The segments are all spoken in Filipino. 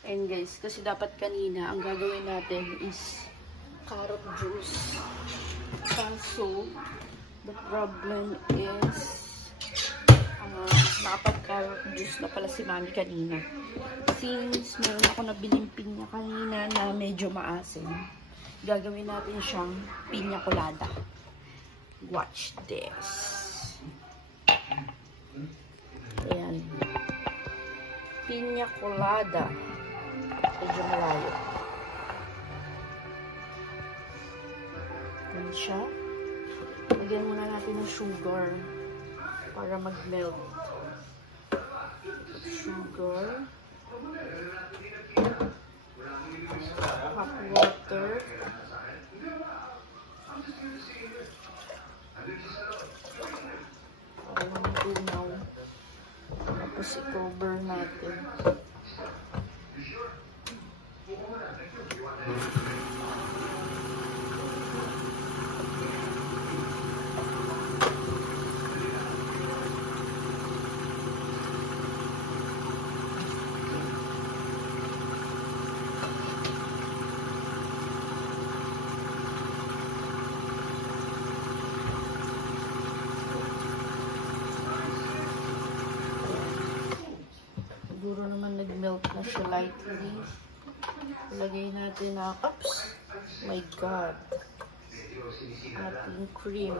And guys, kasi dapat kanina, ang gagawin natin is carrot juice. So, the problem is, nakapag-carrot juice na pala si Mami kanina. Since meron ako nabiling pinya kanina na medyo maasim, gagawin natin siyang pinya colada. Watch this. Ayan. Pinya colada. Medyo malayo. Ayan siya. Lagyan muna natin ng sugar para mag-melt. Sugar. Hot water. Para matunaw. Tapos i-cover natin. Siguro naman nag-melt na siya lightly. Ilagay natin na, oops, my god, ating cream.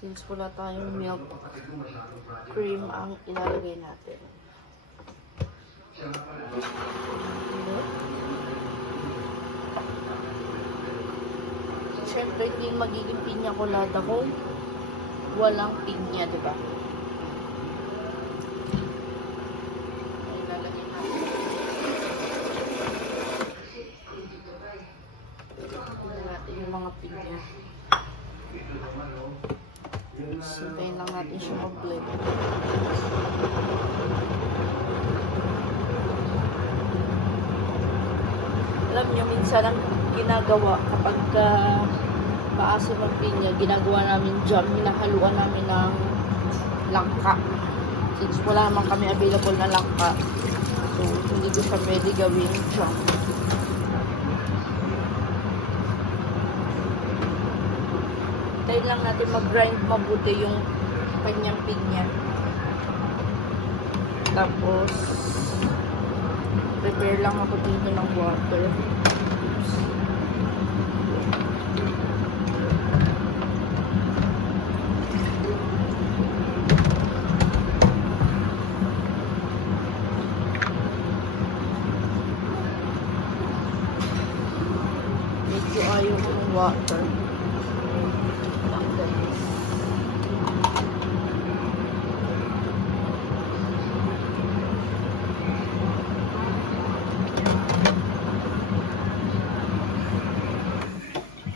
Since wala tayong milk, cream ang ilalagay natin. Siyempre, hindi magiging pinya colada ko walang pinya, diba? Mga pinya. Sintayin lang natin siya mag-blend. Alam nyo, minsan ang ginagawa kapag maasim ang pinya, ginagawa namin jam, hinahaluan namin ng langka. Since wala naman kami available na langka, so hindi ko siya pwede gawin jam. Hintayin lang natin mag-grind mabuti yung kanyang pinya. Tapos, prepare lang ako dito ng water. Medyo ayaw ng water.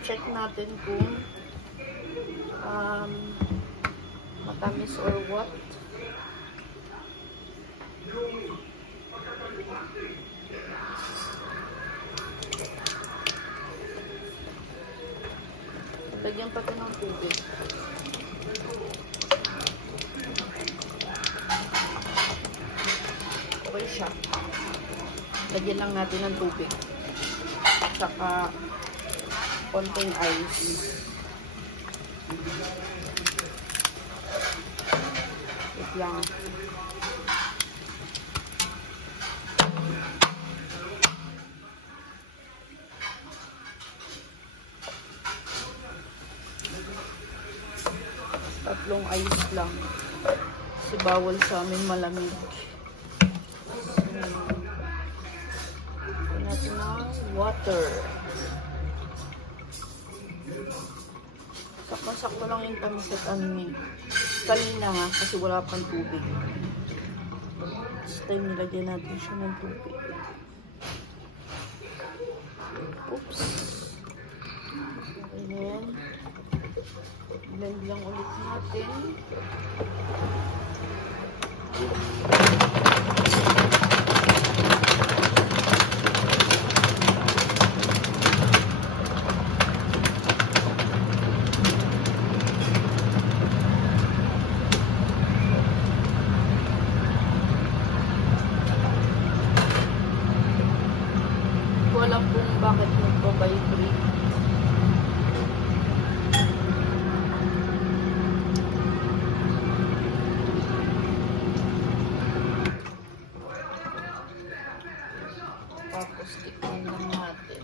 Check natin kung matamis or what. Lagyan pa ito ng tubig. Okay siya. Lagyan lang natin ng tubig. Saka konting ice. Wait lang. Tatlong ice lang. Kasi bawal sa amin malamig. So, natin ng water. Sakto lang yung pamisataan ni kanina ha, kasi wala pang tubig. This time nilagyan natin siya ng tubig. Oops. Ayan. Blend lang ulit natin. bakit nagpo by 3. Tapos tikman lang natin.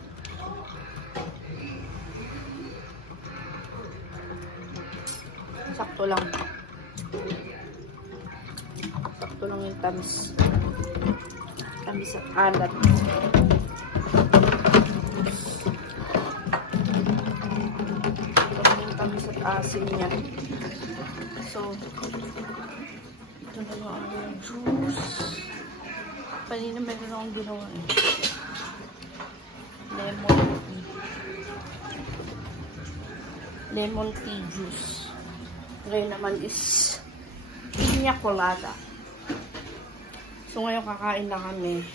Sakto lang. Sakto lang yung tamis. Tamis at alat. Sakto yung tamis at asin niya. So, ito na lang ang juice. Kanina meron akong ginawa eh. Lemon tea juice. Ngayon naman is piña colada. So ngayon kakain na kami.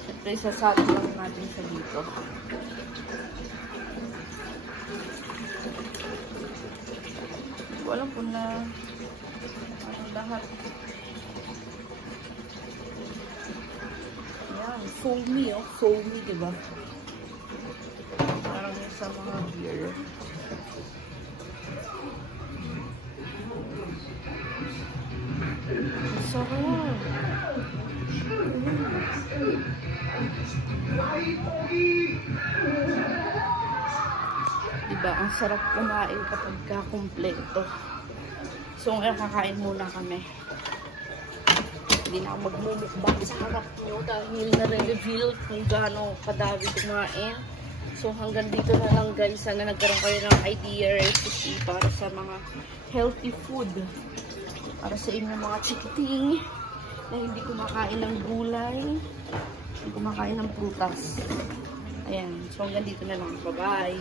Siyempre isasabi lang natin sa dito. Hindi ko alam kung na ano lahat. Ayan, foamy oh. Foamy, diba? Parang yung sa mga beer. Sarap. Diba? Ang sarap kumain kapag kumpleto. So ngayon kakain muna kami. Hindi na ako magmumukbang sa harap nyo dahil nare-reveal kung gaano kadami kumain. So hanggang dito na lang guys. Sana nagkaroon kayo ng idea, recipe para sa mga healthy food. Para sa inyong mga chikiting na hindi kumakain ng gulay, hindi kumakain ng prutas. Ayan. So hanggang dito na lang. Bye-bye!